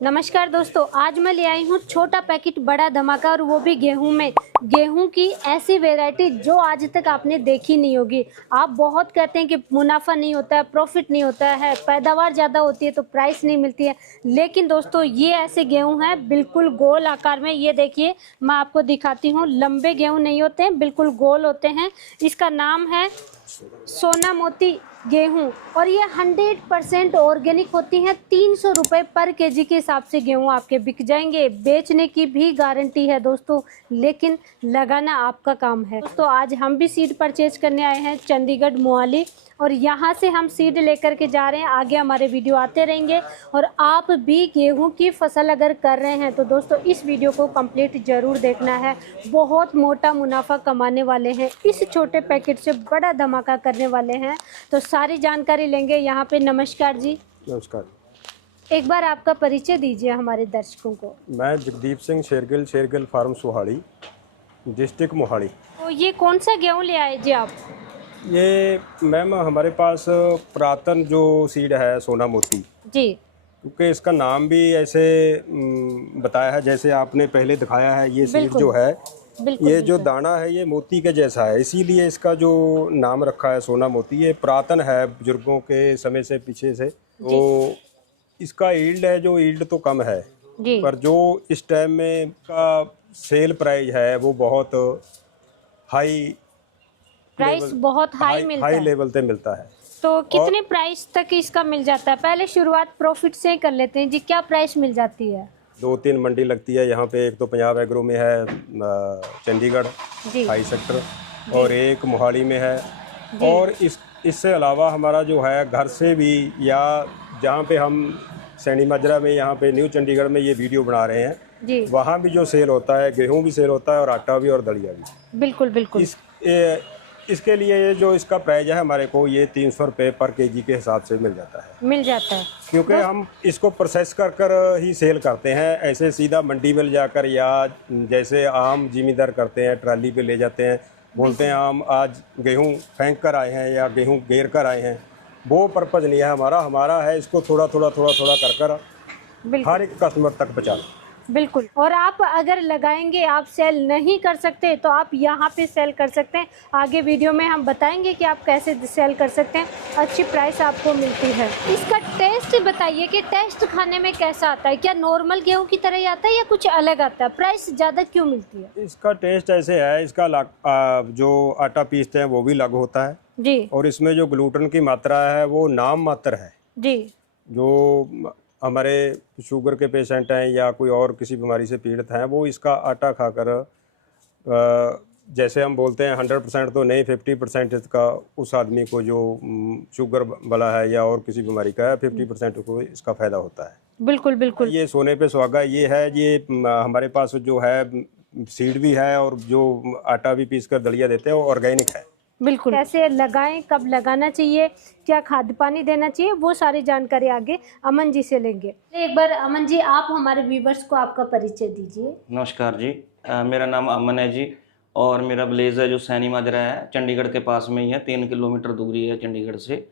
नमस्कार दोस्तों, आज मैं ले आई हूँ छोटा पैकेट बड़ा धमाका और वो भी गेहूं में। गेहूं की ऐसी वैरायटी जो आज तक आपने देखी नहीं होगी। आप बहुत कहते हैं कि मुनाफा नहीं होता है, प्रॉफिट नहीं होता है, पैदावार ज़्यादा होती है तो प्राइस नहीं मिलती है। लेकिन दोस्तों ये ऐसे गेहूं हैं बिल्कुल गोल आकार में। ये देखिए, मैं आपको दिखाती हूँ। लंबे गेहूँ नहीं होते हैं, बिल्कुल गोल होते हैं। इसका नाम है सोना मोती गेहूं और ये 100% ऑर्गेनिक होती हैं। 300 रुपये पर केजी के हिसाब से गेहूं आपके बिक जाएंगे। बेचने की भी गारंटी है दोस्तों, लेकिन लगाना आपका काम है। दोस्तों आज हम भी सीड परचेज करने आए हैं चंडीगढ़ मोहाली और यहाँ से हम सीड लेकर के जा रहे हैं। आगे हमारे वीडियो आते रहेंगे और आप भी गेहूं की फसल अगर कर रहे हैं तो दोस्तों इस वीडियो को कंप्लीट ज़रूर देखना है। बहुत मोटा मुनाफा कमाने वाले हैं, इस छोटे पैकेट से बड़ा धमाका करने वाले हैं, तो सारी जानकारी लेंगे यहाँ पे। नमस्कार जी। नमस्कार। एक बार आपका परिचय दीजिए हमारे दर्शकों को। मैं जगदीप सिंह शेरगिल फार्म सुहाड़ी, डिस्ट्रिक्ट मोहाली। तो ये कौन सा गेहूँ ले आए जी आप? ये मैम हमारे पास पुरातन जो सीड है सोना मोती जी, क्योंकि इसका नाम भी ऐसे बताया है जैसे आपने पहले दिखाया है। ये सीड बिल्कुल, जो है बिल्कुल ये जो बिल्कुल। दाना है ये मोती के जैसा है, इसीलिए इसका जो नाम रखा है सोना मोती। ये पुरातन है, बुजुर्गों के समय से पीछे से। तो इसका ईल्ड है, जो ईल्ड तो कम है जी, पर जो इस टाइम में का सेल प्राइस है वो बहुत हाई प्राइस बहुत हाई मिलता हाई है। लेवल पे मिलता है। तो कितने प्राइस तक इसका मिल जाता है? पहले शुरुआत प्रॉफिट से ही कर लेते हैं जी। क्या प्राइस मिल जाती है? 2-3 मंडी लगती है यहाँ पे। एक तो पंजाब एग्रो में है चंडीगढ़ जी, हाई सेक्टर, और एक मोहाली में है। और इससे अलावा हमारा जो है घर से भी, या जहाँ पे हम सैनी माजरा में यहाँ पे न्यू चंडीगढ़ में ये वीडियो बना रहे हैं जी, वहाँ भी जो सेल होता है, गेहूँ भी सेल होता है और आटा भी और दलिया भी। बिल्कुल बिल्कुल। इसके लिए ये जो इसका प्राइस है हमारे को ये 300 रुपये पर केजी के हिसाब से मिल जाता है। मिल जाता है क्योंकि हम इसको प्रोसेस कर ही सेल करते हैं, ऐसे सीधा मंडी में ले जाकर, या जैसे आम जिमीदार करते हैं ट्राली पे ले जाते हैं, बोलते हैं आम आज गेहूं फेंक कर आए हैं या गेहूं घेर कर आए हैं। वो पर्पज़ नहीं है हमारा है इसको थोड़ा थोड़ा कर बिल्कुल हर एक कस्टमर तक पहुँचाना। बिल्कुल। और आप अगर लगाएंगे, आप सेल नहीं कर सकते तो आप यहाँ पे सेल कर सकते हैं। आगे वीडियो में हम बताएंगे कि आप कैसे सेल कर सकते हैं, अच्छी प्राइस आपको मिलती है। इसका टेस्ट बताइए कि टेस्ट खाने में कैसा आता है? क्या नॉर्मल गेहूं की तरह ही आता है या कुछ अलग आता है? प्राइस ज़्यादा क्यों मिलती है? इसका टेस्ट ऐसे है, इसका जो आटा पीसते हैं वो भी अलग होता है जी और इसमें जो ग्लूटेन की मात्रा है वो नाम मात्र है। जी, जो हमारे शुगर के पेशेंट हैं या कोई और किसी बीमारी से पीड़ित हैं वो इसका आटा खाकर, जैसे हम बोलते हैं 100% तो नहीं, 50% इसका उस आदमी को जो शुगर वाला है या और किसी बीमारी का है, 50% को इसका फ़ायदा होता है। बिल्कुल बिल्कुल। ये सोने पे सुहागा ये है। ये हमारे पास जो है सीड भी है और जो आटा भी पीस कर दलिया देते हैं वो ऑर्गेनिक है। बिल्कुल। कैसे लगाएं, कब लगाना चाहिए, क्या खाद पानी देना चाहिए, वो सारी जानकारी आगे अमन जी से लेंगे। एक बार अमन जी आप हमारे व्यूवर्स को आपका परिचय दीजिए। नमस्कार जी, मेरा नाम अमन है जी और मेरा विलेज है जो सैनी माजरा है, चंडीगढ़ के पास में ही है। 3 किलोमीटर दूरी है चंडीगढ़ से।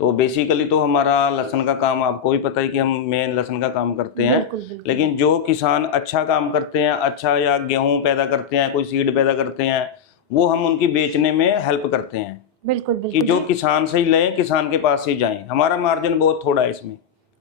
तो बेसिकली तो हमारा लहसुन का काम, आपको भी पता है कि हम मेन लहसुन का काम करते हैं। बिल्कुल बिल्कुल। लेकिन जो किसान अच्छा काम करते हैं, अच्छा या गेहूँ पैदा करते हैं, कोई सीड पैदा करते हैं, वो हम उनकी बेचने में हेल्प करते हैं बिल्कुल कि बिल्कुल। जो किसान से ही लें, किसान के पास ही जाएं। हमारा मार्जिन बहुत थोड़ा है इसमें,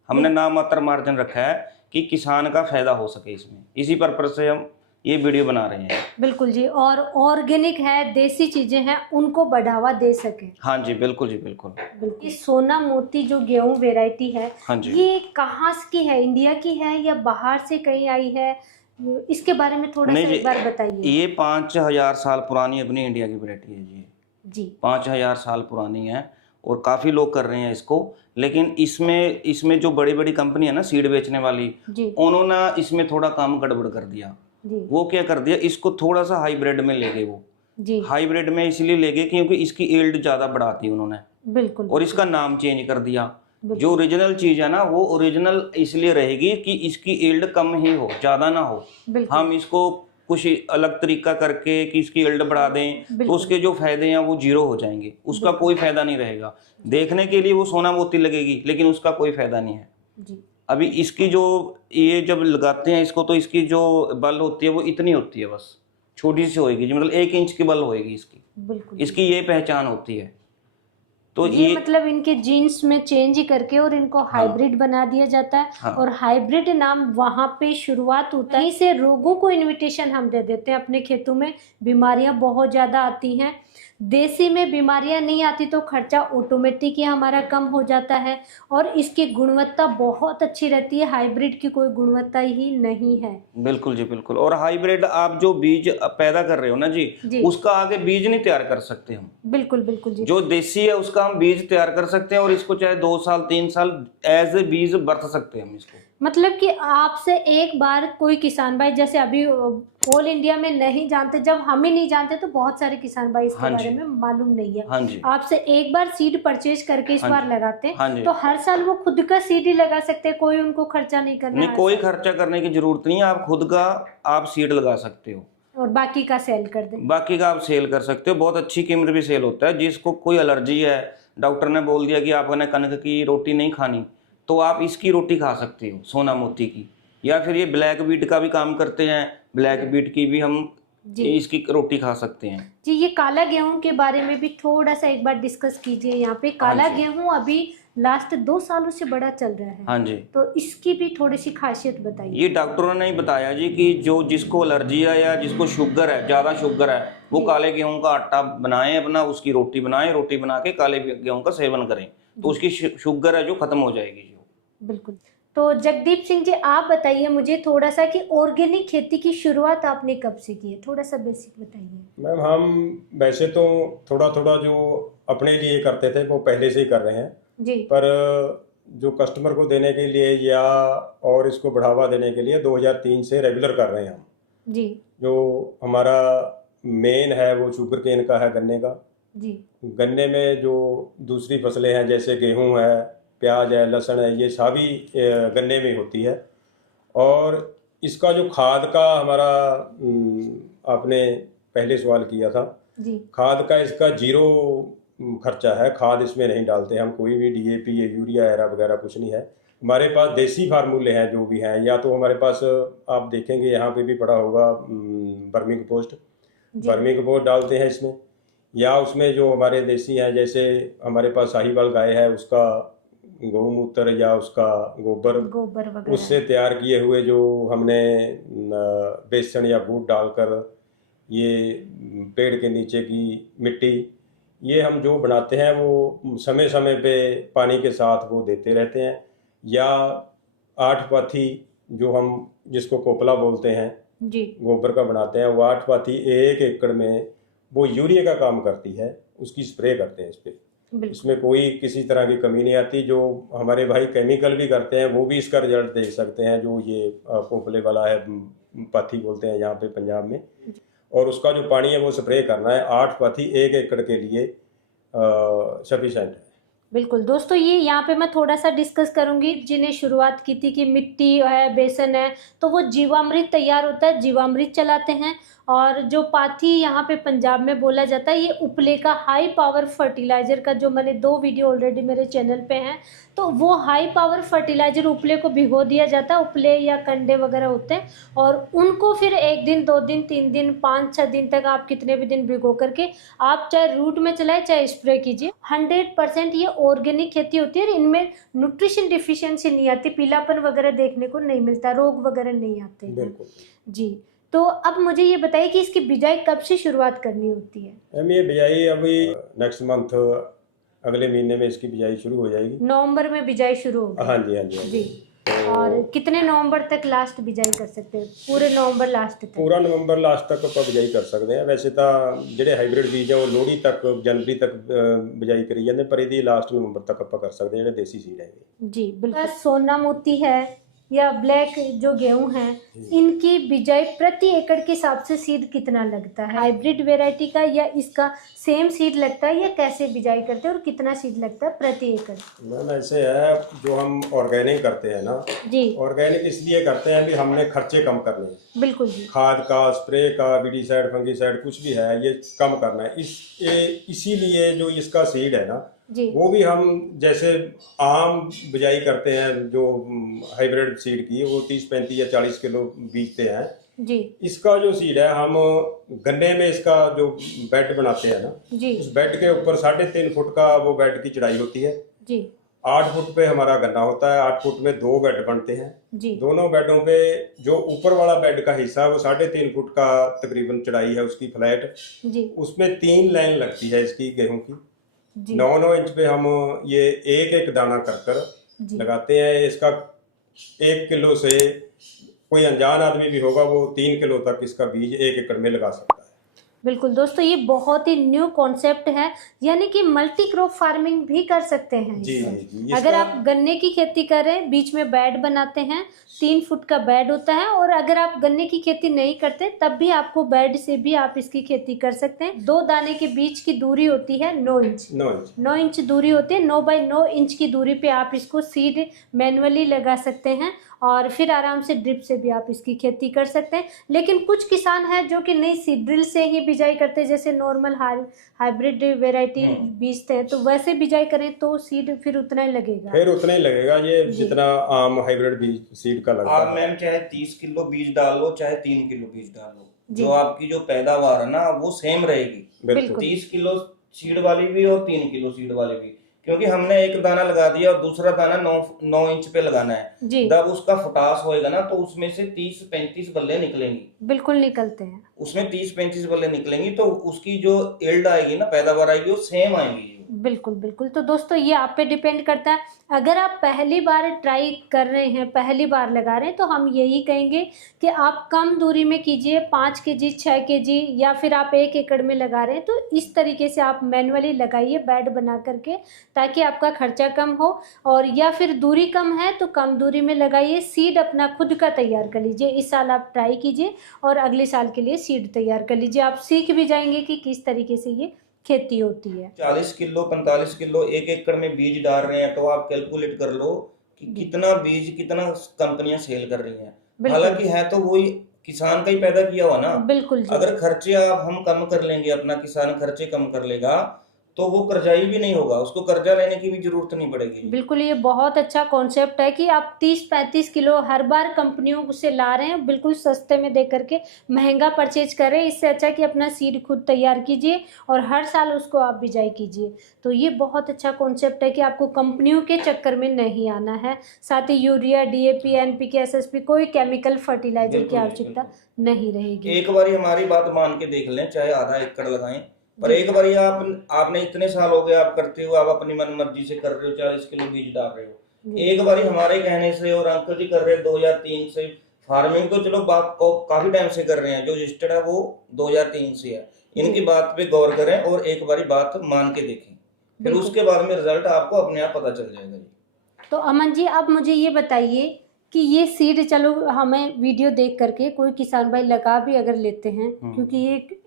हमने नाम मात्र मार्जिन रखा है कि किसान का फायदा हो सके इसमें। इसी पर्पज से हम ये वीडियो बना रहे हैं। बिल्कुल जी, और ऑर्गेनिक है, देसी चीजें हैं, उनको बढ़ावा दे सके। हाँ जी, बिल्कुल जी, बिल्कुल। बिल्कुल। ये सोना मोती जो गेहूं वेराइटी है, हाँ जी। ये कहाँ की है? इंडिया की है या बाहर से कहीं आई है? इसके बारे में थोड़ा सा एक बार बताइए। ये 5000 साल पुरानी अपनी इंडिया की वैरायटी है जी। जी 5000 साल पुरानी है और काफ़ी लोग कर रहे हैं इसको। लेकिन इसमें जो बड़ी बड़ी कंपनी है ना सीड बेचने वाली, जी उन्होंने इसमें थोड़ा काम गड़बड़ कर दिया। जी वो क्या कर दिया, इसको थोड़ा सा हाइब्रिड में ले गए। वो जी, हाइब्रिड में इसलिए ले गए क्योंकि इसकी यील्ड ज़्यादा बढ़ाती उन्होंने, बिल्कुल। और इसका नाम चेंज कर दिया। जो ओरिजिनल चीज़ है ना वो ओरिजिनल इसलिए रहेगी कि इसकी यील्ड कम ही हो, ज़्यादा ना हो। बिल्कुल हम इसको कुछ अलग तरीका करके कि इसकी यील्ड बढ़ा दें तो उसके जो फायदे हैं वो जीरो हो जाएंगे, उसका कोई फायदा नहीं रहेगा। देखने के लिए वो सोना मोती लगेगी लेकिन उसका कोई फायदा नहीं है। जी। अभी इसकी जो ये जब लगाते हैं इसको तो इसकी जो बल होती है वो इतनी होती है, बस छोटी सी होएगी जी, मतलब 1 इंच की बल होएगी इसकी। बिल्कुल। इसकी ये पहचान होती है। तो ये मतलब इनके जीन्स में चेंज ही करके और इनको हाइब्रिड बना दिया जाता है। हाँ। और हाइब्रिड नाम वहाँ पे शुरुआत होता है, इससे रोगों को इनविटेशन हम दे देते हैं। अपने खेतों में बीमारियां बहुत ज़्यादा आती हैं, देसी में बीमारियां नहीं आती तो खर्चा ऑटोमेटिक ही हमारा कम हो जाता है और इसकी गुणवत्ता बहुत अच्छी रहती है। हाइब्रिड की कोई गुणवत्ता ही नहीं है। बिल्कुल जी, बिल्कुल। और हाइब्रिड आप जो बीज पैदा कर रहे हो ना जी, उसका आगे बीज नहीं तैयार कर सकते हम। बिल्कुल बिल्कुल जी। जो देसी है उसका हम बीज तैयार कर सकते हैं और इसको चाहे 2 साल 3 साल एज ए बीज बरत सकते हैं हम इसको। मतलब कि आपसे एक बार कोई किसान भाई, जैसे अभी ऑल इंडिया में नहीं जानते, जब हम ही नहीं जानते तो बहुत सारे किसान भाई इसके बारे में मालूम नहीं है। हाँ जी। आपसे एक बार सीड परचेज करके इस बार लगाते हाँ हैं जी। तो हर साल वो खुद का सीड ही लगा सकते हैं, कोई उनको खर्चा नहीं करना नहीं, है। कोई खर्चा करने की जरूरत नहीं है, आप खुद का आप सीड लगा सकते हो और बाकी का सेल कर दें। बाकी का आप सेल कर सकते हो। बहुत अच्छी कीमत भी सेल होता है। जिसको कोई एलर्जी है, डॉक्टर ने बोल दिया कि आपने कनक की रोटी नहीं खानी, तो आप इसकी रोटी खा सकते हो, सोना मोती की। या फिर ये ब्लैक बीट का भी काम करते हैं, ब्लैक बीट की भी हम इसकी रोटी खा सकते हैं जी। ये काला गेहूं के बारे में भी थोड़ा सा एक बार डिस्कस कीजिए यहाँ पे। काला गेहूं अभी लास्ट 2 सालों से बड़ा चल रहा है। हाँ जी। तो इसकी भी थोड़ी सी खासियत बताइए। ये डॉक्टरों ने ही बताया जी कि जो जिसको एलर्जी है या जिसको शुगर है, ज़्यादा शुगर है, वो काले गेहूं का आटा बनाएं, अपना उसकी रोटी बनाएं, रोटी बना के काले गेहूं का सेवन करें तो उसकी शुगर है जो खत्म हो जाएगी जो। बिल्कुल। तो जगदीप सिंह जी, आप बताइए मुझे थोड़ा सा कि ऑर्गेनिक खेती की शुरुआत आपने कब से की है, थोड़ा सा बेसिक बताइए। मैम हम वैसे तो थोड़ा थोड़ा जो अपने लिए करते थे वो पहले से ही कर रहे हैं जी। पर जो कस्टमर को देने के लिए या और इसको बढ़ावा देने के लिए 2003 से रेगुलर कर रहे हैं हम जी। जो हमारा मेन है वो शुगर केन का है, गन्ने का जी। गन्ने में जो दूसरी फसलें हैं जैसे गेहूं है, प्याज है, लहसुन है, ये सभी गन्ने में होती है। और इसका जो खाद का हमारा आपने पहले सवाल किया था जी। खाद का, इसका 0 खर्चा है। खाद इसमें नहीं डालते हम, कोई भी DAP या यूरिया एरा वगैरह कुछ नहीं है। हमारे पास देसी फार्मूले हैं जो भी हैं, या तो हमारे पास आप देखेंगे यहाँ पे भी पड़ा होगा वर्मी कंपोस्ट डालते हैं इसमें, या उसमें जो हमारे देसी हैं जैसे हमारे पास साहिवाल गाय है उसका गौमूत्र या उसका गोबर वगैरह उससे तैयार किए हुए जो हमने बेसन या गुड़ डालकर ये पेड़ के नीचे की मिट्टी ये हम जो बनाते हैं वो समय समय पे पानी के साथ वो देते रहते हैं। या 8 पाथी जो हम जिसको कोपला बोलते हैं जी, गोबर का बनाते हैं, वो 8 पाथी 1 एकड़ में वो यूरिया का काम करती है, उसकी स्प्रे करते हैं इस पे। इसमें कोई किसी तरह की कमी नहीं आती। जो हमारे भाई केमिकल भी करते हैं वो भी इसका रिजल्ट देख सकते हैं, जो ये कोपले वाला है, पाथी बोलते हैं यहाँ पे पंजाब में। और उसका जो पानी है वो स्प्रे करना है, 8 पाथी 1 एकड़ के लिए सफिशेंट है। बिल्कुल दोस्तों, ये यहाँ पे मैं थोड़ा सा डिस्कस करूंगी। जिन्हें शुरुआत की थी कि मिट्टी है, बेसन है, तो वो जीवामृत तैयार होता है, जीवामृत चलाते हैं। और जो पाथी यहाँ पे पंजाब में बोला जाता है, ये उपले का हाई पावर फर्टिलाइज़र का, जो मैंने 2 वीडियो ऑलरेडी मेरे चैनल पे हैं, तो वो हाई पावर फर्टिलाइज़र उपले को भिगो दिया जाता है। उपले या कंडे वगैरह होते हैं और उनको फिर 1 दिन 2 दिन 3 दिन 5-6 दिन तक आप कितने भी दिन भिगो करके आप चाहे रूट में चलाए चाहे स्प्रे कीजिए। 100% ये ऑर्गेनिक खेती होती है और इनमें न्यूट्रिशन डिफिशियंसी नहीं आती, पीलापन वगैरह देखने को नहीं मिलता, रोग वगैरह नहीं आते हैं जी। तो अब मुझे ये बताइए कि इसकी बिजाई कब से शुरुआत करनी होती है? मैम ये बिजाई अभी नेक्स्ट मंथ, अगले महीने में इसकी बिजाई शुरू हो जाएगी। नवंबर में बिजाई शुरू होगी? हाँ जी, हाँ जी, हाँ जी। और कितने नवंबर तक लास्ट बिजाई कर सकते हैं? पूरे नवंबर लास्ट तक? पूरा नवंबर लास्ट तक ਆਪਾਂ ਬਿਜਾਈ ਕਰ ਸਕਦੇ ਹਾਂ। ਵੈਸੇ ਤਾਂ ਜਿਹੜੇ ਹਾਈਬ੍ਰਿਡ ਬੀਜ ਆ ਉਹ ਲੋਹੜੀ ਤੱਕ, ਜਨਵਰੀ ਤੱਕ ਬਿਜਾਈ ਕਰੀ ਜਾਂਦੇ, ਪਰ ਇਹਦੀ ਲਾਸਟ ਨਵੰਬਰ ਤੱਕ ਆਪਾਂ ਕਰ ਸਕਦੇ ਹਾਂ ਜਿਹੜੇ ਦੇਸੀ ਸੀਡ ਹੈਗੇ जी। बिल्कुल। सोना मोती है या ब्लैक जो गेहूं है, इनकी बिजाई प्रति एकड़ के हिसाब से सीड कितना लगता है? हाइब्रिड वैरायटी का या इसका सेम सीड लगता है, या कैसे बिजाई करते हैं और कितना सीड लगता है प्रति एकड़? मैम ऐसे है, जो हम ऑर्गेनिक करते हैं ना जी, ऑर्गेनिक इसलिए करते हैं भी हमने खर्चे कम करने हैं। बिल्कुल जी। खाद का, स्प्रे का, विडीसाइड, फंगीसाइड कुछ भी है ये कम करना है। इसीलिए जो इसका सीड है ना जी वो भी हम जैसे आम बिजाई करते हैं जो हाइब्रिड सीड की, वो 30-35 या 40 किलो बीजते हैं। जी इसका जो सीड है, हम गन्ने में इसका जो बेड बनाते हैं ना, जी उस बेड के ऊपर 3.5 फुट का वो बेड की चढ़ाई होती है। जी 8 फुट पे हमारा गन्ना होता है, 8 फुट में 2 बेड बनते हैं। जी दोनों बेडों पे जो ऊपर वाला बेड का हिस्सा है वो 3.5 फुट का तकरीबन चढ़ाई है उसकी फ्लैट, जी उसमें 3 लाइन लगती है इसकी गेहूं की। जी 9-9 इंच पे हम ये एक एक दाना कर कर जी लगाते हैं। इसका 1 किलो से कोई अनजान आदमी भी होगा वो 3 किलो तक इसका बीज 1 एकड़ में लगा सकता है। बिल्कुल दोस्तों, ये बहुत ही न्यू कॉन्सेप्ट है, यानी कि मल्टी क्रॉप फार्मिंग भी कर सकते हैं जी इससे। जी जी अगर इसका आप गन्ने की खेती कर रहे हैं, बीच में बेड बनाते हैं, 3 फुट का बेड होता है, और अगर आप गन्ने की खेती नहीं करते तब भी आपको बेड से भी आप इसकी खेती कर सकते हैं। 2 दाने के बीच की दूरी होती है 9 इंच। 9 इंच 9 इंच दूरी होती है, 9 बाई 9 इंच की दूरी पे आप इसको सीड मैनुअली लगा सकते हैं, और फिर आराम से ड्रिप से भी आप इसकी खेती कर सकते हैं। लेकिन कुछ किसान हैं जो कि नहीं सीड ड्रिल से ही बिजाई करते हैं, जैसे नॉर्मल हाइब्रिड वेराइटी बीजते हैं, तो वैसे बिजाई करें तो सीड फिर उतना ही लगेगा। फिर उतना ही लगेगा ये जितना आम हाइब्रिड बीज सीड का लगता आप है। मैम चाहे 30 किलो बीज डाल लो चाहे 3 किलो बीज डाल लो, जी। जो आपकी जो पैदावार है ना वो सेम रहेगी। बिल्कुल 30 किलो सीड वाली भी और 3 किलो सीड वाली भी, क्योंकि हमने एक दाना लगा दिया और दूसरा दाना 9 इंच पे लगाना है। जी जब उसका फुटास होएगा ना तो उसमें से 30-35 बल्ले निकलेंगी, बिल्कुल निकलते हैं। उसमें 30-35 बल्ले निकलेंगी, तो उसकी जो एल्ड आएगी ना, पैदावार आएगी, वो सेम आएगी। बिल्कुल बिल्कुल। तो दोस्तों ये आप पे डिपेंड करता है। अगर आप पहली बार ट्राई कर रहे हैं, पहली बार लगा रहे हैं, तो हम यही कहेंगे कि आप कम दूरी में कीजिए, 5 केजी 6 केजी, या फिर आप 1 एकड़ में लगा रहे हैं तो इस तरीके से आप मैनुअली लगाइए बेड बना करके, ताकि आपका खर्चा कम हो। और या फिर दूरी कम है तो कम दूरी में लगाइए, सीड अपना खुद का तैयार कर लीजिए। इस साल आप ट्राई कीजिए और अगले साल के लिए सीड तैयार कर लीजिए। आप सीख भी जाएंगे कि किस तरीके से ये खेती होती है। 40 किलो 45 किलो 1 एकड़ में बीज डाल रहे हैं, तो आप कैलकुलेट कर लो कि कितना बीज कितना कंपनियां सेल कर रही हैं। बिल्कुल। हालांकि है तो वही किसान का ही पैदा किया हुआ ना। बिल्कुल जी। अगर खर्चे आप हम कम कर लेंगे, अपना किसान खर्चे कम कर लेगा, तो वो कर्जाई भी नहीं होगा, उसको कर्जा लेने की भी जरूरत नहीं पड़ेगी। बिल्कुल, ये बहुत अच्छा कॉन्सेप्ट है कि आप 30-35 किलो हर बार कंपनियों से ला रहे हैं, बिल्कुल सस्ते में दे करके महंगा परचेज कर रहे हैं। इससे अच्छा कि अपना सीड खुद तैयार कीजिए और हर साल उसको आप बिजाई कीजिए। तो ये बहुत अच्छा कॉन्सेप्ट है कि आपको कंपनियों के चक्कर में नहीं आना है। साथ ही यूरिया, DAP, NPK, SSP, कोई केमिकल फर्टिलाइजर की बिल्कुल आवश्यकता नहीं रहेगी। एक बारी हमारी बात मान के देख लें, चाहे आधा एकड़ लगाएं, पर एक बारी आपने इतने साल हो गए आप करते हो, आप अपनी मन मर्जी से कर रहे हो, 40 किलो बीज डाल रहे हो। एक बारी हमारे कहने से, और अंकल जी कर रहे हैं 2003 से, फार्मिंग तो चलो बात काफी टाइम से कर रहे हैं, जो रजिस्टर्ड है वो 2003 से है। इनकी बात पे गौर करें और एक बारी बात मान के देखें, फिर उसके बाद में रिजल्ट आपको अपने आप पता चल जाएगा। तो अमन जी, अब मुझे ये बताइए कि ये सीड, चलो हमें वीडियो देख करके कोई किसान भाई लगा भी अगर लेते हैं, क्योंकि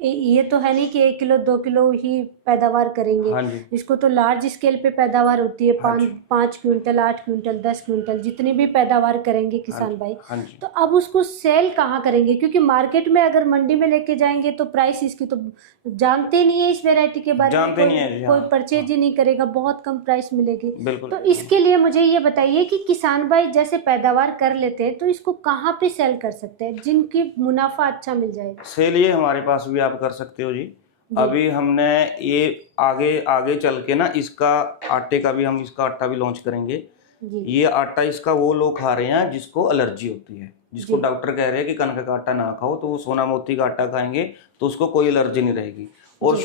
ये तो है नहीं कि 1 किलो 2 किलो ही पैदावार करेंगे। हाँ जी। इसको तो लार्ज स्केल पे पैदावार होती है, 5 क्विंटल 8 क्विंटल 10 क्विंटल जितनी भी पैदावार करेंगे किसान भाई। हाँ जी। तो अब उसको सेल कहाँ करेंगे? क्योंकि मार्केट में अगर मंडी में लेके जाएंगे तो प्राइस इसकी तो जानते नहीं है, इस वेराइटी के बारे में जानते नहीं है जी, कोई हाँ। परचेज ही नहीं करेगा, बहुत कम प्राइस मिलेगी। बिल्कुल। तो इसके लिए मुझे ये बताइए कि किसान भाई जैसे पैदावार कर लेते हैं तो इसको कहाँ पे सेल कर सकते हैं जिनकी मुनाफा अच्छा मिल जाएगा? सेल ये हमारे पास भी आप कर सकते हो जी। अभी हमने ये आगे आगे चल के ना इसका आटे का भी, हम इसका आटा भी लॉन्च करेंगे जी ये आटा इसका वो लोग खा रहे हैं जिसको एलर्जी होती है, जिसको डॉक्टर कह रहे हैं कि कनक का आटा ना खाओ, तो वो सोना मोती का आटा खाएंगे तो उसको कोई एलर्जी नहीं रहेगी। और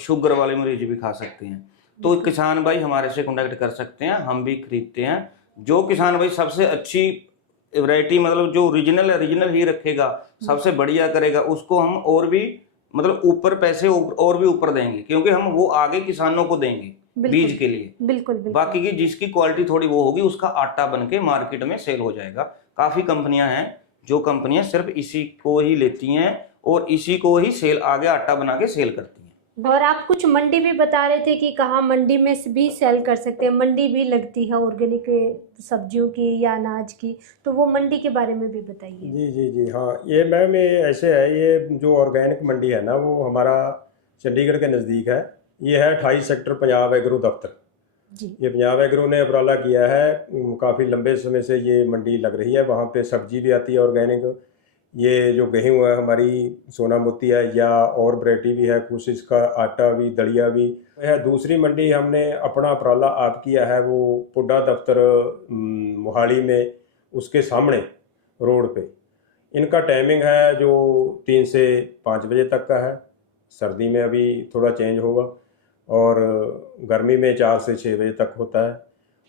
शुगर वाले मरीज भी खा सकते हैं। तो किसान भाई हमारे से कॉन्टेक्ट कर सकते हैं, हम भी खरीदते हैं। जो किसान भाई सबसे अच्छी वैरायटी, मतलब जो ओरिजिनल ही रखेगा, सबसे बढ़िया करेगा, उसको हम और भी मतलब ऊपर पैसे और भी ऊपर देंगे, क्योंकि हम वो आगे किसानों को देंगे बीज के लिए। बिल्कुल बाकी की जिसकी क्वालिटी थोड़ी वो होगी, उसका आटा बन के मार्केट में सेल हो जाएगा। काफी कंपनियां हैं जो कंपनियां सिर्फ इसी को ही लेती हैं और इसी को ही सेल आगे आटा बना के सेल करती हैं। और आप कुछ मंडी भी बता रहे थे कि कहाँ मंडी में भी सेल कर सकते हैं, मंडी भी लगती है ऑर्गेनिक सब्जियों की या अनाज की, तो वो मंडी के बारे में भी बताइए। जी जी जी हाँ, ये मैम ये ऐसे है, ये जो ऑर्गेनिक मंडी है ना वो हमारा चंडीगढ़ के नज़दीक है। ये है 28 सेक्टर पंजाब एग्रो दफ्तर। जी ये पंजाब एग्रो ने उपराला किया है। काफ़ी लंबे समय से ये मंडी लग रही है, वहाँ पे सब्जी भी आती है ऑर्गेनिक। ये जो गेहूं है हमारी सोना मोती है, या और वैरायटी भी है, कुछ इसका आटा भी, दलिया भी है। दूसरी मंडी हमने अपना उपराला आप किया है, वो पुड्डा दफ्तर मोहाली में, उसके सामने रोड पे। इनका टाइमिंग है जो 3 से 5 बजे तक का है। सर्दी में अभी थोड़ा चेंज होगा, और गर्मी में 4 से 6 बजे तक होता है,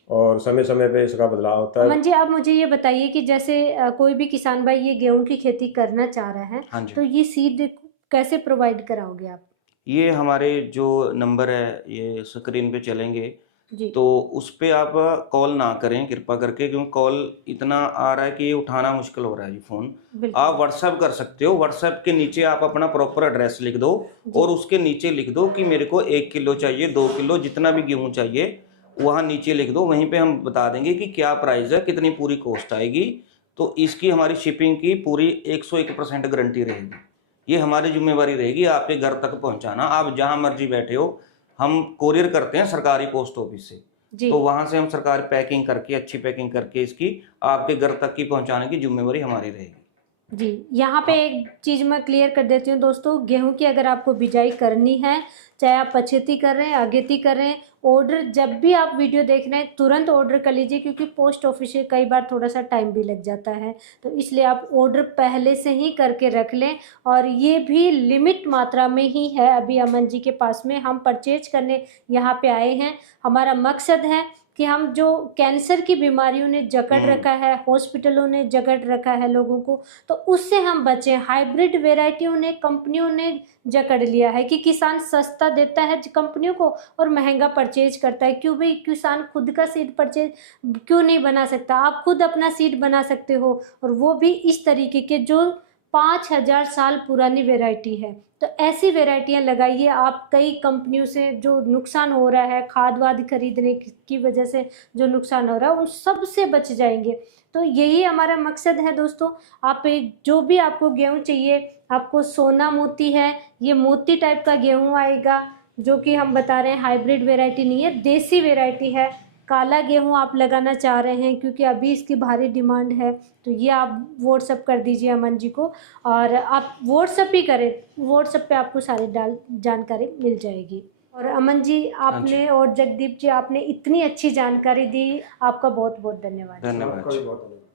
और समय समय पे इसका बदलाव होता है। अमन जी, आप मुझे ये बताइए कि जैसे कोई भी किसान भाई ये गेहूं की खेती करना चाह रहा है, हाँ जी। तो ये सीड कैसे प्रोवाइड कराओगे आप? ये हमारे जो नंबर है ये स्क्रीन पे चलेंगे, जी तो उस पे आप कॉल ना करें कृपा करके, क्योंकि कॉल इतना आ रहा है कि ये उठाना मुश्किल हो रहा है जी फ़ोन। बिल्कुल। आप व्हाट्सएप कर सकते हो। व्हाट्सएप के नीचे आप अपना प्रॉपर एड्रेस लिख दो, और उसके नीचे लिख दो कि मेरे को 1 किलो चाहिए, 2 किलो, जितना भी गेहूँ चाहिए वहाँ नीचे लिख दो। वहीं पे हम बता देंगे कि क्या प्राइस है, कितनी पूरी कॉस्ट आएगी। तो इसकी हमारी शिपिंग की पूरी 101% गारंटी रहेगी। ये हमारी जिम्मेवारी रहेगी आपके घर तक पहुंचाना। आप जहां मर्जी बैठे हो, हम कोरियर करते हैं सरकारी पोस्ट ऑफिस से, जी तो वहां से हम सरकारी पैकिंग करके, अच्छी पैकिंग करके इसकी आपके घर तक की पहुंचाने की जिम्मेवारी हमारी रहेगी। जी, यहाँ पे एक चीज़ मैं क्लियर कर देती हूँ दोस्तों, गेहूं की अगर आपको बिजाई करनी है, चाहे आप पछेती कर रहे हैं, अगेती कर रहे हैं, ऑर्डर जब भी आप वीडियो देख रहे हैं तुरंत ऑर्डर कर लीजिए, क्योंकि पोस्ट ऑफिस से कई बार थोड़ा सा टाइम भी लग जाता है। तो इसलिए आप ऑर्डर पहले से ही करके रख लें, और ये भी लिमिट मात्रा में ही है। अभी अमन जी के पास में हम परचेज करने यहाँ पे आए हैं। हमारा मकसद है कि हम जो कैंसर की बीमारियों ने जकड़ रखा है, हॉस्पिटलों ने जकड़ रखा है लोगों को, तो उससे हम बचें। हाइब्रिड वेराइटियों ने, कंपनियों ने जकड़ लिया है कि किसान सस्ता देता है कंपनियों को और महंगा परचेज करता है। क्यों भाई, किसान खुद का सीड परचेज क्यों नहीं बना सकता? आप खुद अपना सीड बना सकते हो, और वो भी इस तरीके के जो 5000 साल पुरानी वेराइटी है। तो ऐसी वेराइटियां लगाइए आप। कई कंपनियों से जो नुकसान हो रहा है, खाद वाद खरीदने की वजह से जो नुकसान हो रहा है, उन सब से बच जाएंगे। तो यही हमारा मकसद है दोस्तों। आप जो भी आपको गेहूं चाहिए, आपको सोना मोती है, ये मोती टाइप का गेहूं आएगा, जो कि हम बता रहे हैं हाइब्रिड वेराइटी नहीं है, देसी वेराइटी है। काला गेहूं आप लगाना चाह रहे हैं क्योंकि अभी इसकी भारी डिमांड है, तो ये आप व्हाट्सअप कर दीजिए अमन जी को, और आप व्हाट्सअप ही करें, व्हाट्सअप पे आपको सारी जानकारी मिल जाएगी। और अमन जी, आपने और जगदीप जी, आपने इतनी अच्छी जानकारी दी, आपका बहुत बहुत धन्यवाद। धन्यवाद। आपका भी बहुत धन्यवाद।